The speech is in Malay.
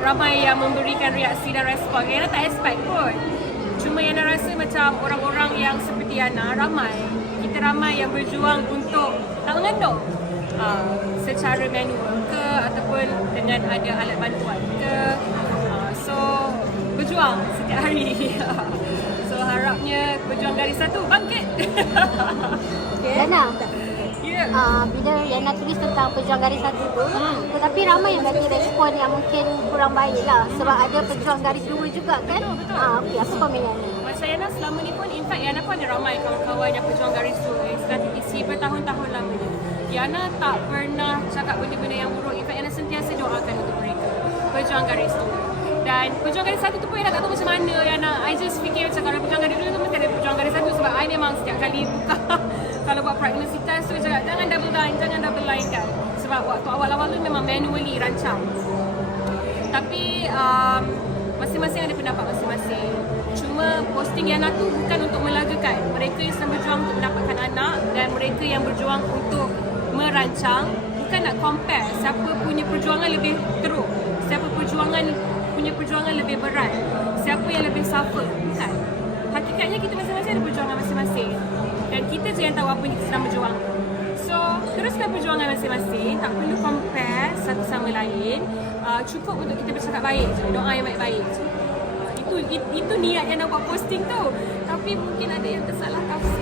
Ramai yang memberikan reaksi dan respon. Yana tak expect pun. Cuma Yana rasa macam orang-orang yang seperti Yana ramai. Kita ramai yang berjuang untuk tak mengandung. Secara manual ke ataupun dengan ada alat bantuan ke. So berjuang setiap hari. So harapnya Pejuang Garis Satu bangkit. Yana, Ya. bila Yana tulis tentang Pejuang Garis Satu tu, tetapi ramai yang bagi respon yang mungkin kurang baik lah. Sebab ada Pejuang Garis Dua juga kan? Betul. Okey, apa komen Yana? Macam Yana selama ni pun, in fact Yana pun ada ramai kawan-kawan yang Pejuang Garis Dua strategi bertahun-tahun lamanya. Yana tak pernah cakap benda-benda yang buruk. In fact Yana sentiasa doakan untuk mereka Pejuang Garis Dua. Dan Pejuang Garis Satu tu pun Yana tak tahu macam mana Yana. I just fikir macam kalau Pejuang Garis Dua tu mesti ada Pejuang Garis Satu. Sebab I memang setiap kali buka kalau buat prognostikas tu cakap jangan double line kan. Sebab waktu awal-awal tu memang manually rancang. Tapi masing-masing ada pendapat masing-masing. Cuma posting Yana tu bukan untuk melagakan mereka yang sedang berjuang untuk mendapatkan anak dan mereka yang berjuang untuk merancang. Bukan nak compare siapa punya perjuangan lebih teruk, siapa punya perjuangan lebih berat, siapa yang lebih suffer. Bukan. Hakikatnya kita masing-masing ada perjuangan masing-masing. Dan kita je yang tahu apa yang kita sedang berjuang. So, teruskan perjuangan masing-masing. Tak perlu compare satu sama lain. Cukup untuk kita bercakap baik je. Doa yang baik-baik je. Itu niat yang nak buat posting tu. Tapi mungkin ada yang tersalah tafsir.